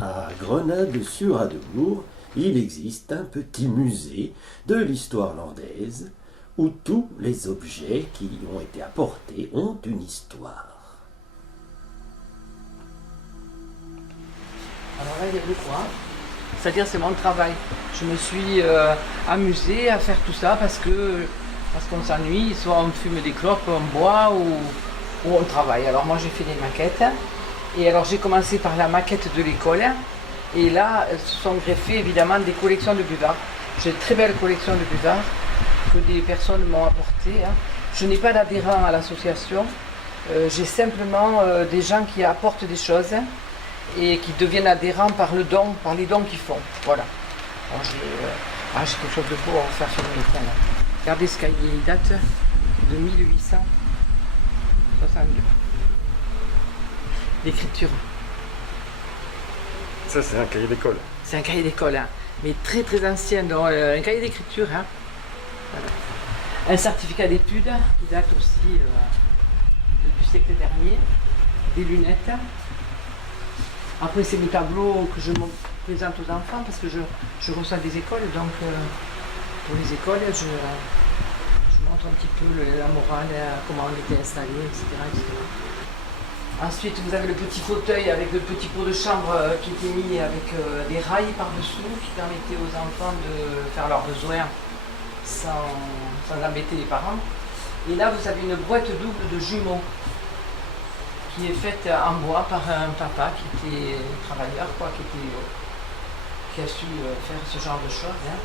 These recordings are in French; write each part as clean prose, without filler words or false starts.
À Grenade-sur-Adour, il existe un petit musée de l'histoire landaise où tous les objets qui y ont été apportés ont une histoire. Alors là, il y a de quoi. C'est-à-dire, c'est mon travail. Je me suis amusée à faire tout ça parce qu'on s'ennuie. Soit on fume des clopes, on boit ou on travaille. Alors moi, j'ai fait des maquettes. Et alors, j'ai commencé par la maquette de l'école. Et là, se sont greffées évidemment des collections de buvards. J'ai une très belle collection de buvards que des personnes m'ont apporté. Je n'ai pas d'adhérent à l'association. J'ai simplement des gens qui apportent des choses et qui deviennent adhérents par le don, par les dons qu'ils font. Voilà. J'ai quelque chose de beau à vous faire filmer. Regardez ce cahier, il date de 1862. L'écriture. Ça, c'est un cahier d'école. C'est un cahier d'école, hein, mais très très ancien, donc, un cahier d'écriture. Hein. Voilà. Un certificat d'études qui date aussi du siècle dernier. Des lunettes. Après, c'est mes tableaux que je me présente aux enfants parce que je reçois des écoles. Donc, pour les écoles, je montre un petit peu la morale, comment on était installé, etc., etc. Ensuite, vous avez le petit fauteuil avec le petit pot de chambre qui était mis avec des rails par-dessous qui permettaient aux enfants de faire leurs besoins sans embêter les parents. Et là, vous avez une boîte double de jumeaux qui est faite en bois par un papa qui était travailleur, quoi, qui a su faire ce genre de choses. Hein.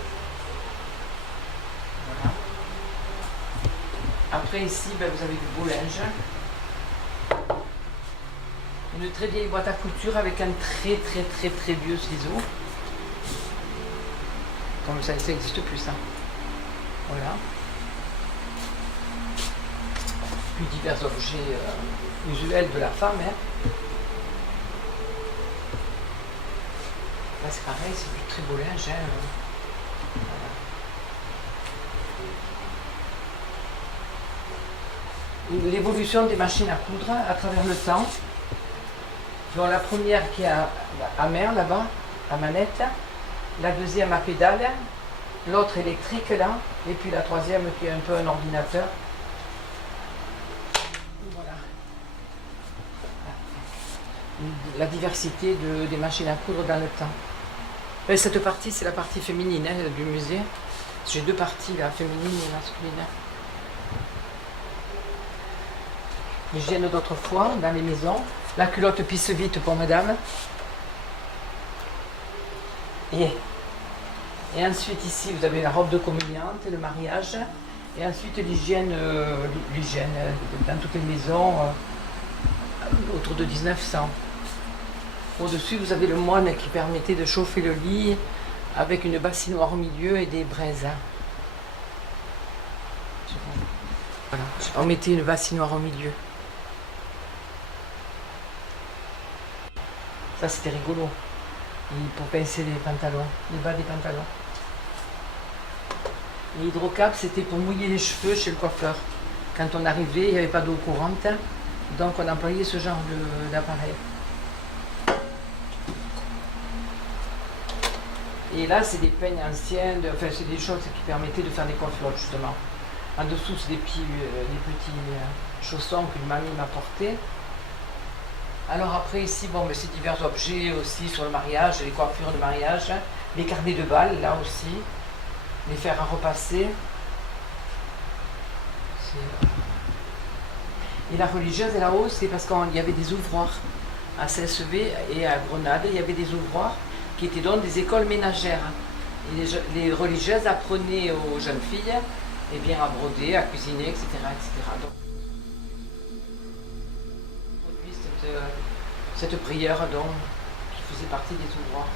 Voilà. Après, ici, vous avez du beau linge. Une très vieille boîte à couture avec un très vieux ciseau. Comme ça n'existe plus, ça. Voilà. Puis divers objets usuels de la femme. Hein. Là, c'est pareil, c'est du très beau linge. Hein. Voilà. L'évolution des machines à coudre à travers le temps. Donc la première qui est à main là-bas, à manette, la deuxième à pédale, l'autre électrique là, et puis la troisième qui est un peu un ordinateur. Voilà. La diversité des machines à coudre dans le temps. Et cette partie, c'est la partie féminine hein, du musée. J'ai deux parties, la féminine et masculine. L'hygiène d'autrefois dans les maisons. La culotte pisse vite pour madame. Et ensuite ici vous avez la robe de communiante, le mariage. Et ensuite l'hygiène dans toutes les maisons autour de 1900. Au-dessus vous avez le moine qui permettait de chauffer le lit avec une bassinoire au milieu et des braises. Voilà. On mettait une bassinoire au milieu. Ça c'était rigolo, pour pincer les pantalons, les bas des pantalons. L'hydrocap c'était pour mouiller les cheveux chez le coiffeur. Quand on arrivait, il n'y avait pas d'eau courante, donc on employait ce genre d'appareil. Et là c'est des peignes anciennes, enfin c'est des choses qui permettaient de faire des coiffures justement. En dessous c'est des petits chaussons qu'une mamie m'a portés. Alors après ici, c'est divers objets aussi sur le mariage, les coiffures de mariage, les carnets de balles là aussi, les fers à repasser. Et la religieuse là-haut, c'est parce qu'il y avait des ouvroirs. À CSV et à Grenade, il y avait des ouvroirs qui étaient donc des écoles ménagères. Et les religieuses apprenaient aux jeunes filles eh bien, à broder, à cuisiner, etc. Donc, cette prière donc, qui faisait partie des ouvroirs.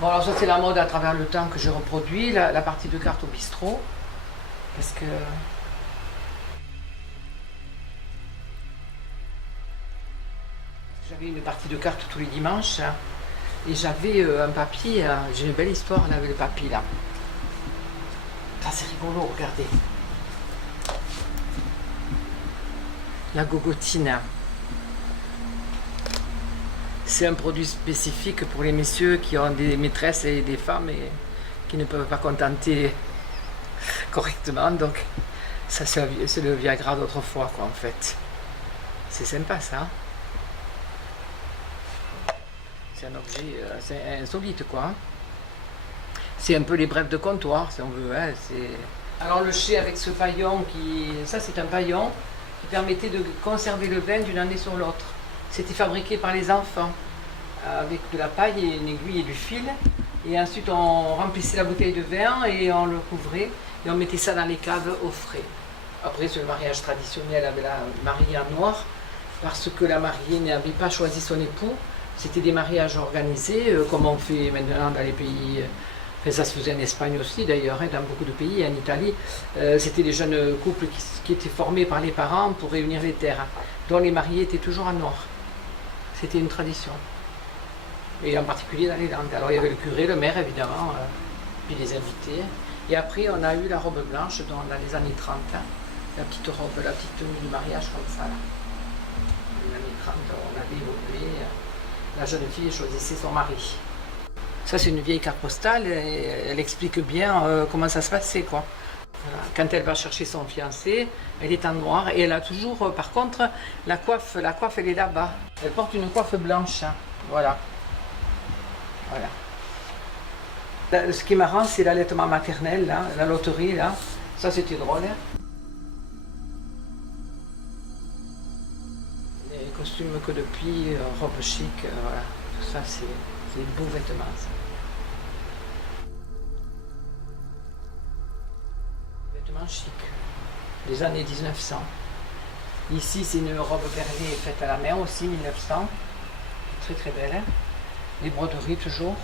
Bon alors ça c'est la mode à travers le temps que je reproduis, la partie de cartes au bistrot, parce que j'avais une partie de cartes tous les dimanches, hein, et j'avais un papy, j'ai une belle histoire là avec le papy là. Ça c'est rigolo, regardez. La gogotine. C'est un produit spécifique pour les messieurs qui ont des maîtresses et des femmes et qui ne peuvent pas contenter correctement. Donc ça c'est le Viagra d'autrefois quoi en fait. C'est sympa ça. C'est un objet c'est insolite quoi. C'est un peu les brèves de comptoir si on veut. Hein. Alors le chai avec ce paillon ça c'est un paillon qui permettait de conserver le vin d'une année sur l'autre. C'était fabriqué par les enfants avec de la paille et une aiguille et du fil. Et ensuite on remplissait la bouteille de vin et on le couvrait et on mettait ça dans les caves au frais. Après c'est le mariage traditionnel avec la mariée en noir parce que la mariée n'avait pas choisi son époux. C'était des mariages organisés comme on fait maintenant dans les pays. Ça se faisait en Espagne aussi d'ailleurs, hein, dans beaucoup de pays, en Italie. C'était des jeunes couples qui étaient formés par les parents pour réunir les terres, dont les mariés étaient toujours en noir. C'était une tradition. Et en particulier dans les Landes. Alors il y avait le curé, le maire évidemment, puis les invités. Et après on a eu la robe blanche dans les années 30, hein, la petite robe, la petite tenue du mariage comme ça. Là. Dans les années 30, on avait évolué. La jeune fille choisissait son mari. Ça c'est une vieille carte postale, et elle explique bien comment ça se passait quoi. Voilà. Quand elle va chercher son fiancé, elle est en noir et elle a toujours, par contre, la coiffe elle est là-bas. Elle porte une coiffe blanche, hein. Voilà. Voilà. Ce qui est marrant, c'est l'allaitement maternel, là, la loterie, là. Ça c'était drôle. Hein. Les costumes que depuis, robe chic, voilà. Tout ça c'est des beaux vêtements. Ça. Vêtements chic, des années 1900. Ici, c'est une robe perlée faite à la main aussi, 1900. Très très belle. Hein. Les broderies toujours.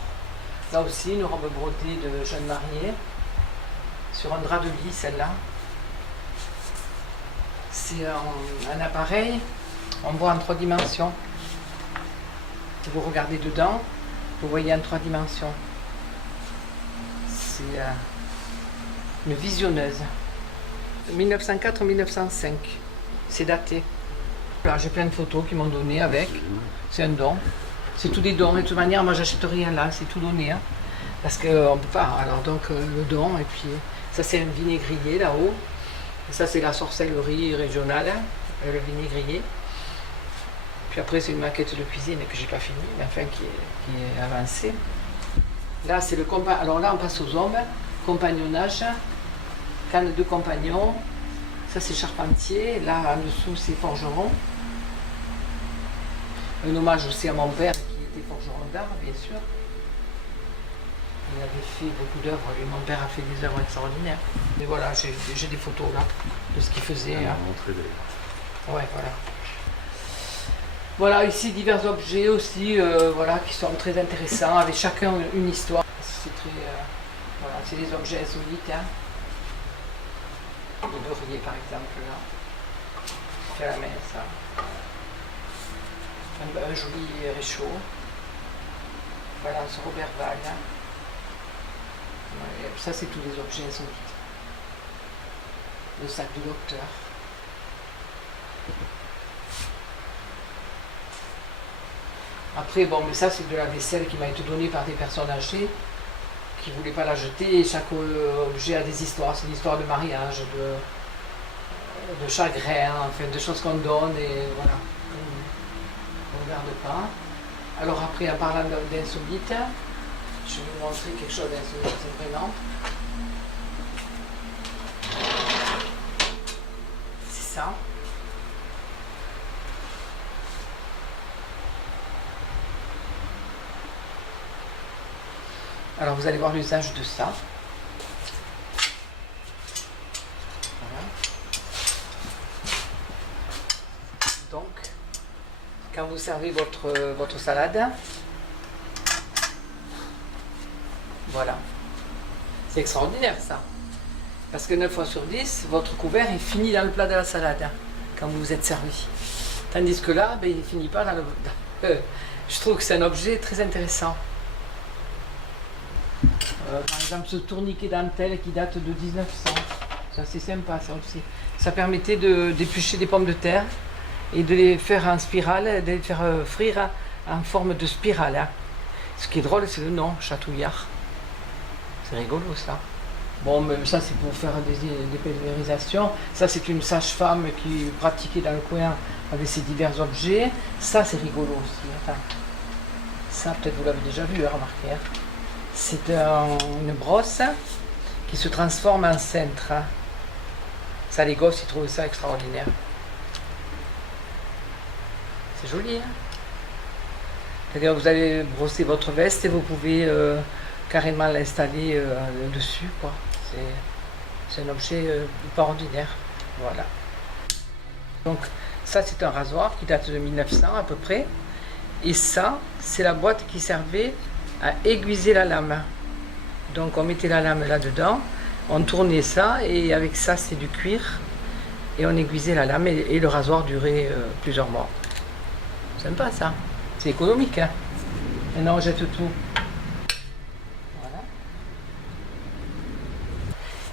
Là aussi, une robe brodée de jeunes mariés. Sur un drap de lit, celle-là. C'est un appareil, on voit en 3 dimensions. Si vous regardez dedans, vous voyez en 3 dimensions. C'est une visionneuse. 1904-1905. C'est daté. Là, j'ai plein de photos qu'ils m'ont donné avec. C'est un don. C'est tous des dons. Et de toute manière, moi, j'achète rien là. C'est tout donné. Hein. Parce qu'on ne peut pas. Alors, donc, le don. Et puis, ça, c'est un vinaigrier là-haut. Et ça, c'est la sorcellerie régionale. Hein, le vinaigrier. Puis après, c'est une maquette de cuisine que j'ai pas finie, mais enfin qui est avancée. Là, c'est le compagnon. Alors là, on passe aux hommes. Compagnonnage, canne de compagnon. Ça, c'est charpentier. Là, en dessous, c'est forgeron. Un hommage aussi à mon père qui était forgeron d'art, bien sûr. Il avait fait beaucoup d'œuvres. Et mon père a fait des œuvres extraordinaires. Mais voilà, j'ai des photos là de ce qu'il faisait. Hein. Ouais, voilà. Voilà, ici divers objets aussi, voilà, qui sont très intéressants, avec chacun une histoire. C'est très, voilà, c'est des objets insolites. Hein. Le beurrier par exemple, là. Fait à la main, ça. Un joli réchaud. Voilà, ce Robert Val. Hein. Ouais, ça, c'est tous les objets insolites. Le sac du docteur. Après, bon, mais ça, c'est de la vaisselle qui m'a été donnée par des personnes âgées qui ne voulaient pas la jeter. Et chaque objet a des histoires. C'est une histoire de mariage, de chagrin, enfin, de choses qu'on donne et voilà. On ne garde pas. Alors après, en parlant d'insolite, je vais vous montrer quelque chose d'insolite, c'est vraiment. C'est ça. Alors vous allez voir l'usage de ça. Voilà. Donc, quand vous servez votre salade, voilà. C'est extraordinaire ça. Parce que 9 fois sur 10, votre couvert est fini dans le plat de la salade, hein, quand vous vous êtes servi. Tandis que là, ben, il ne finit pas dans le... je trouve que c'est un objet très intéressant. Par exemple, ce tourniquet dentelle qui date de 1900. Ça, c'est sympa, ça aussi. Ça permettait d'éplucher des pommes de terre et de les faire en spirale, de les faire frire en forme de spirale. Hein. Ce qui est drôle, c'est le nom, Chatouillard. C'est rigolo ça. Bon, mais ça c'est pour faire des pulvérisations. Ça c'est une sage-femme qui pratiquait dans le coin avec ses divers objets. Ça c'est rigolo aussi. Attends. Ça peut-être vous l'avez déjà vu, remarquez. Hein. C'est une brosse qui se transforme en cintre. Hein. Ça, les gosses, ils trouvent ça extraordinaire. C'est joli, hein. C'est-à-dire vous allez brosser votre veste et vous pouvez carrément l'installer dessus, quoi. C'est un objet pas ordinaire. Voilà. Donc ça c'est un rasoir qui date de 1900 à peu près. Et ça, c'est la boîte qui servait à aiguiser la lame. Donc on mettait la lame là-dedans, on tournait ça et avec ça c'est du cuir. Et on aiguisait la lame et le rasoir durait plusieurs mois. Sympa ça. C'est économique, hein. Maintenant on jette tout.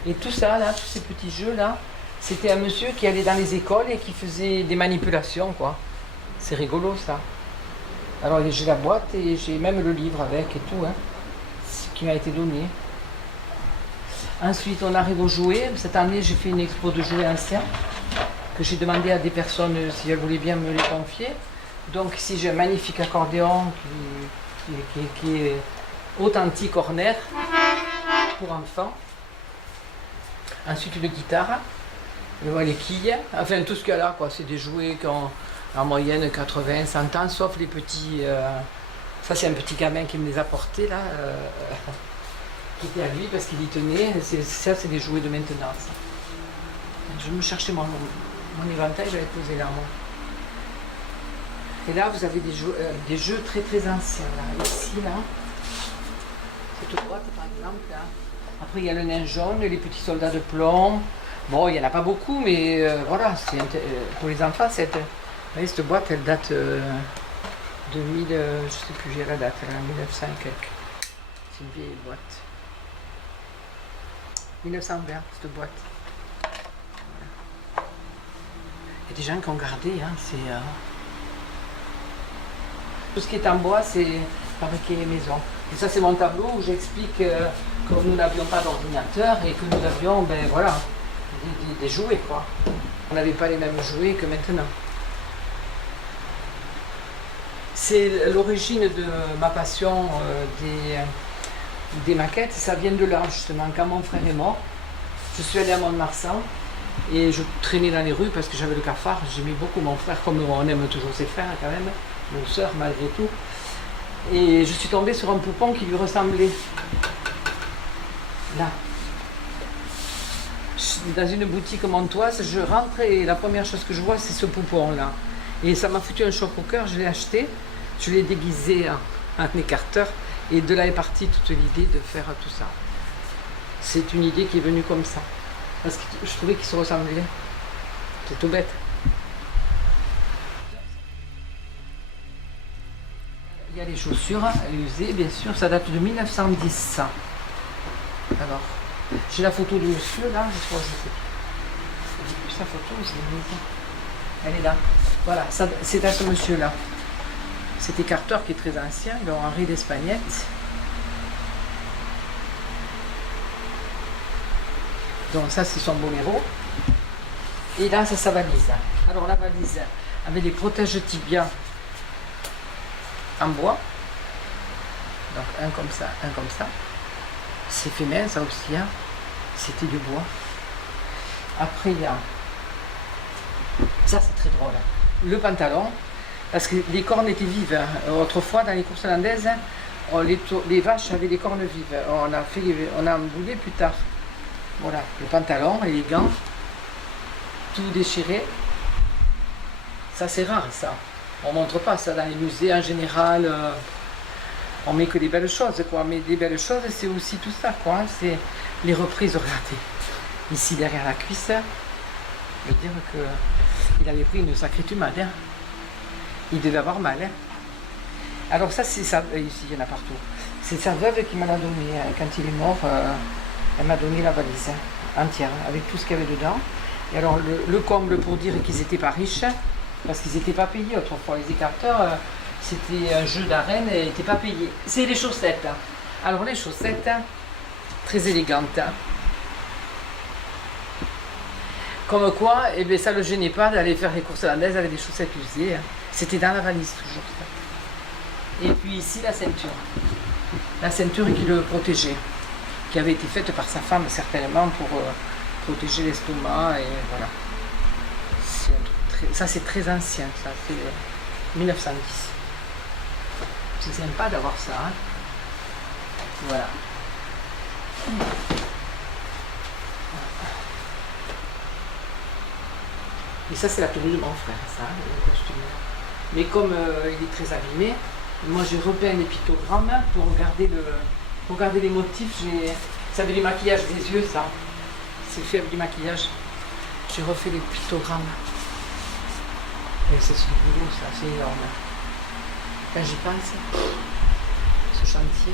Et tout ça, là, tous ces petits jeux-là, c'était un monsieur qui allait dans les écoles et qui faisait des manipulations, quoi. C'est rigolo, ça. Alors, j'ai la boîte et j'ai même le livre avec et tout, hein, ce qui m'a été donné. Ensuite, on arrive aux jouets. Cette année, j'ai fait une expo de jouets anciens que j'ai demandé à des personnes si elles voulaient bien me les confier. Donc, ici, j'ai un magnifique accordéon qui est authentique Horner pour enfants. Ensuite une guitare, les quilles, enfin tout ce qu'il y a là, quoi. C'est des jouets qui ont en moyenne 80, 100 ans, sauf les petits. Ça c'est un petit gamin qui me les a portés là, qui était à lui parce qu'il y tenait. Ça c'est des jouets de maintenance. Je me cherchais mon éventail, j'avais posé là moi. Et là vous avez des jeux très très anciens là. Ici là, cette boîte par exemple là. Après, il y a le nain jaune, les petits soldats de plomb. Bon, il n'y en a pas beaucoup, mais voilà, pour les enfants, vous voyez, cette boîte, elle date de 1000, je ne sais plus, j'ai la date, elle est en 1900 et quelques. C'est une vieille boîte. 1920, cette boîte. Il y a des gens qui ont gardé, hein, tout ce qui est en bois, c'est fabriqué maison. Et ça, c'est mon tableau où j'explique que nous n'avions pas d'ordinateur et que nous avions, ben voilà, des jouets, quoi. On n'avait pas les mêmes jouets que maintenant. C'est l'origine de ma passion des maquettes. Ça vient de là, justement. Quand mon frère est mort, je suis allée à Mont-de-Marsan et je traînais dans les rues parce que j'avais le cafard. J'aimais beaucoup mon frère, comme on aime toujours ses frères, quand même, nos sœurs, malgré tout. Et je suis tombée sur un poupon qui lui ressemblait. Là. Dans une boutique montoise, je rentre et la première chose que je vois, c'est ce poupon-là. Et ça m'a foutu un choc au cœur, je l'ai acheté, je l'ai déguisé en écarteur, et de là est partie toute l'idée de faire tout ça. C'est une idée qui est venue comme ça. Parce que je trouvais qu'ils se ressemblaient. C'est tout bête. Il y a les chaussures usées, bien sûr, ça date de 1910. Ça. Alors, j'ai la photo du monsieur là, je crois que je sais plus. Sa photo, elle est là. Voilà, c'est à ce monsieur là. Cet écarteur qui est très ancien, il a Henri d'Espagnette. Donc ça c'est son boléro. Et là c'est sa valise. Alors la valise avec des protèges tibias en bois. Donc un comme ça, un comme ça. C'est fait main ça aussi, hein. C'était du bois. Après il y a, ça c'est très drôle, le pantalon, parce que les cornes étaient vives. Hein. Autrefois dans les courses hollandaises, les vaches avaient des cornes vives. On a emboulé plus tard. Voilà, le pantalon et les gants, tout déchiré. Ça c'est rare ça. On montre pas ça dans les musées en général. On met que des belles choses, quoi. Mais des belles choses, c'est aussi tout ça, quoi. Hein. C'est les reprises, regardez. Ici derrière la cuisse, je veux dire qu'il avait pris une sacrée tumade. Hein. Il devait avoir mal. Hein. Alors ça, c'est ça. Ici, il y en a partout. C'est sa veuve qui me l'a donné. Hein. Quand il est mort, elle m'a donné la valise hein, entière, avec tout ce qu'il y avait dedans. Et alors, le comble pour dire qu'ils n'étaient pas riches, parce qu'ils n'étaient pas payés autrefois. Les écarteurs, C'était un jeu d'arène et n'était pas payé. C'est les chaussettes. Hein. Alors les chaussettes, très élégantes. Hein. Comme quoi, eh bien, ça ne le gênait pas d'aller faire les courses hollandaises avec des chaussettes usées. Hein. C'était dans la valise toujours. Et puis ici la ceinture. La ceinture qui le protégeait. Qui avait été faite par sa femme certainement pour protéger l'estomac. Et voilà. Ça c'est très ancien, ça c'est 1910. C'est sympa d'avoir ça. Hein. Voilà. Et ça c'est la tenue de mon frère, ça, le costume. Mais comme il est très abîmé, moi j'ai repeint les pictogrammes pour regarder les motifs. Ça avait du maquillage des yeux, ça. C'est fait avec du maquillage. J'ai refait les pictogrammes. Et c'est ce boulot, ça, c'est énorme. Quand j'y pense, ce chantier,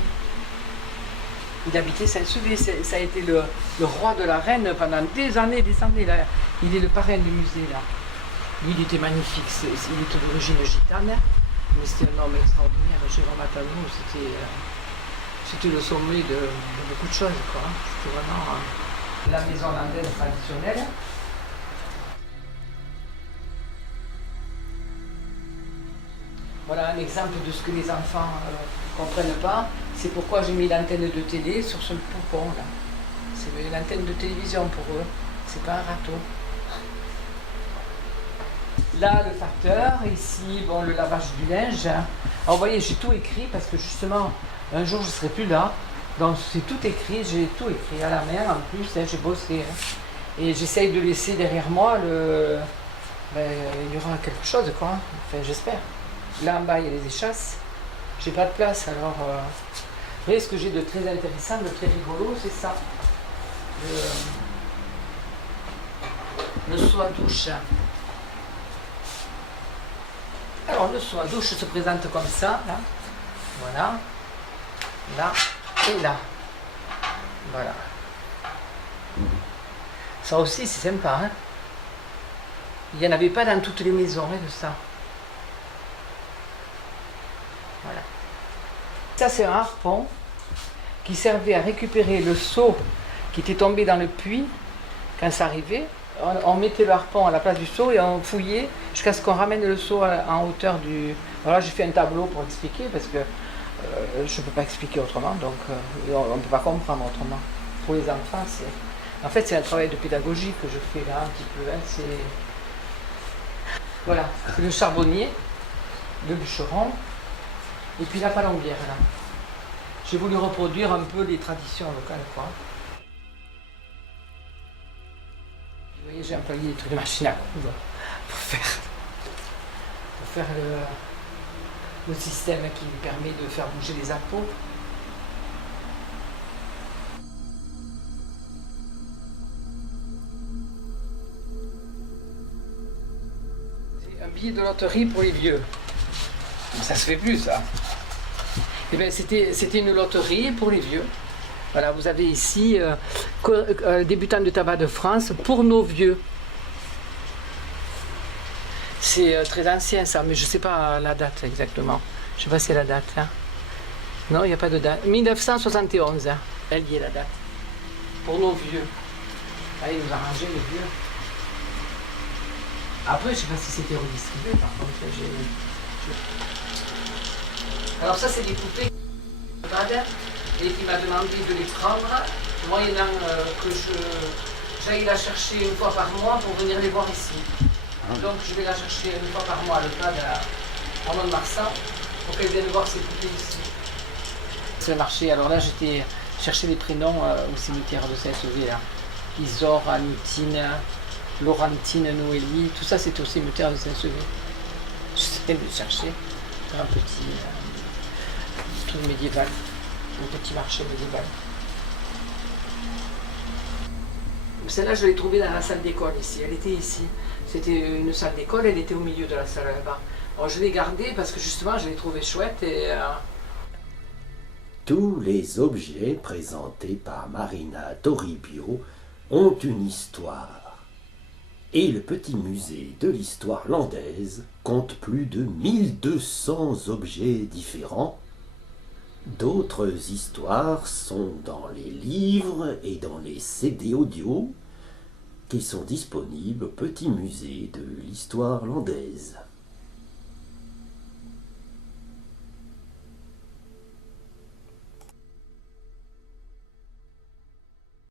il habitait Saint-Souvé, ça a été le roi de la reine pendant des années, là. Il est le parrain du musée, là. Lui, il était magnifique, il était d'origine gitane, mais c'était un homme extraordinaire. Jérôme Attano, c'était le sommet de beaucoup de choses, quoi. C'était vraiment la maison hollandaise traditionnelle. Voilà un exemple de ce que les enfants ne comprennent pas. C'est pourquoi j'ai mis l'antenne de télé sur ce poupon là. C'est l'antenne de télévision pour eux. C'est pas un râteau. Là, le facteur. Ici, bon, le lavage du linge. Alors, vous voyez, j'ai tout écrit parce que justement, un jour, je ne serai plus là. Donc, c'est tout écrit. J'ai tout écrit à la main. En plus, hein, j'ai bossé. Hein. Et j'essaye de laisser derrière moi le... Ben, il y aura quelque chose, quoi. Enfin, j'espère. Là en bas, il y a les échasses. J'ai pas de place, alors... Vous voyez, ce que j'ai de très intéressant, de très rigolo, c'est ça. Le seau à douche. Alors, le seau à douche se présente comme ça, là. Voilà. Là et là. Voilà. Ça aussi, c'est sympa, hein. Il n'y en avait pas dans toutes les maisons, hein, de ça. Voilà. Ça, c'est un harpon qui servait à récupérer le seau qui était tombé dans le puits quand ça arrivait. On mettait le harpon à la place du seau et on fouillait jusqu'à ce qu'on ramène le seau en hauteur du... Voilà, j'ai fait un tableau pour expliquer parce que je ne peux pas expliquer autrement, donc on ne peut pas comprendre autrement. Pour les enfants, c'est... En fait, c'est un travail de pédagogie que je fais là un petit peu. Hein, c'est... Voilà, c'est le charbonnier, le bûcheron. Et puis la palombière, là. J'ai voulu reproduire un peu les traditions locales, quoi. Vous voyez, j'ai employé des trucs de machine à coudre pour faire le système qui me permet de faire bouger les appos. C'est un billet de loterie pour les vieux. Ça se fait plus, ça. Eh bien, c'était une loterie pour les vieux. Voilà, vous avez ici débutant de tabac de France pour nos vieux. C'est très ancien, ça, mais je ne sais pas la date exactement. Je ne sais pas si c'est la date. Hein. Non, il n'y a pas de date. 1971, hein. Elle y est la date. Pour nos vieux. Allez, nous arranger les vieux. Après, je ne sais pas si c'était redistribué, par contre. Alors ça, c'est des poupées et qui m'a demandé de les prendre, moyennant que j'aille la chercher une fois par mois pour venir les voir ici. Donc je vais la chercher une fois par mois à l'EHPAD à Mont-de-Marsan pour qu'elle vienne voir ces poupées ici. C'est le marché. Alors là, j'étais chercher les prénoms au cimetière de Saint-Sauvé. Isor, Anitine, Laurentine, Noélie, tout ça c'était au cimetière de Saint-Sauvé. J'essaie de chercher un petit truc médiéval, un petit marché médiéval. Celle-là, je l'ai trouvée dans la salle d'école ici. Elle était ici. C'était une salle d'école, elle était au milieu de la salle là-bas. Alors je l'ai gardée parce que justement, je l'ai trouvée chouette et... Tous les objets présentés par Marina Toribio ont une histoire. Et le petit musée de l'histoire landaise compte plus de 1200 objets différents. D'autres histoires sont dans les livres et dans les CD audio qui sont disponibles au petit musée de l'histoire landaise.